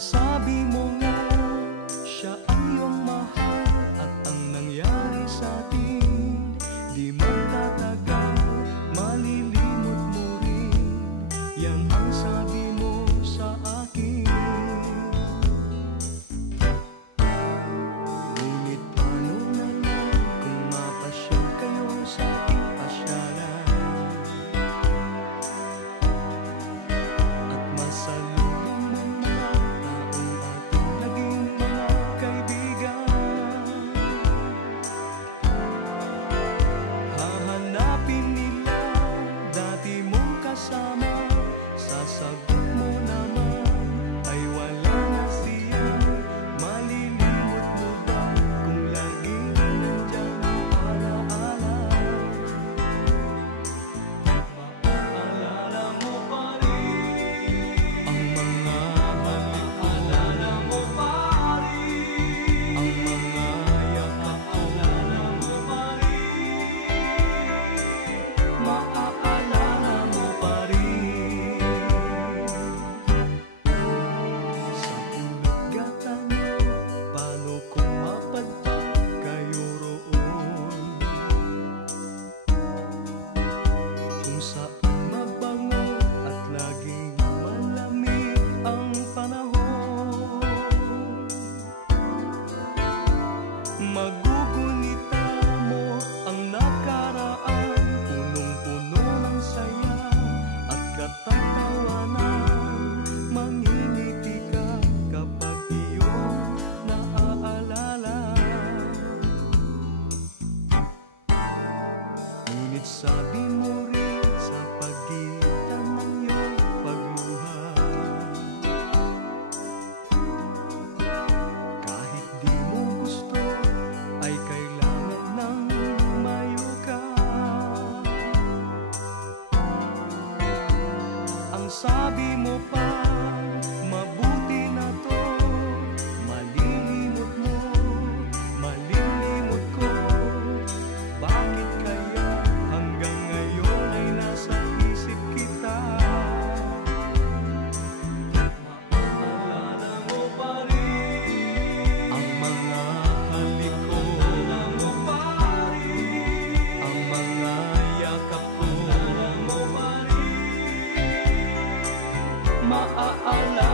sabi mo nga, siya ang iyong mahal, at ang nangyari sa atin di magtatagal, malilimot mo rin. Yan ang sabi mo sa akin. Ngunit paano na lang kung mapasyal kayo sa aking pasyalan, at masalubong mo mga taong ating naging mga kaibigan. Hahanapin nila dati mong kasama, sasagot mo naman ay wala na siya. Malilimot mo ba kung laging nandyan ang alaala? Maaalala mo pa rin ang mga halik ko, maalala mo pa rin ang mga yakap ko, maalala mo pa rin, maaalala mo pa rin. Sa pulot gata niyo, paano kung mapadpad kayo roon, kung saan mabango at laging malamig ang panahon. Magugunita mo ang nakaraan, punong-puno ng saya at katatawanan. Mangingiti ka kapag iyong naaalala. Ngunit sabi mo rin sa pagitan ng iyong pagluha, kahit di mo gusto ay kailangan nang lumayo ka. Ang sabi mo pa, mabuti na to, malilimot mo, malilimot ko. Bakit kaya hanggang ngayon ay nasa isip kita? Maaalala mo pa rin ang mga halik ko, maalala mo pa rin ang mga yakap ko, maalala mo pa rin, maaalala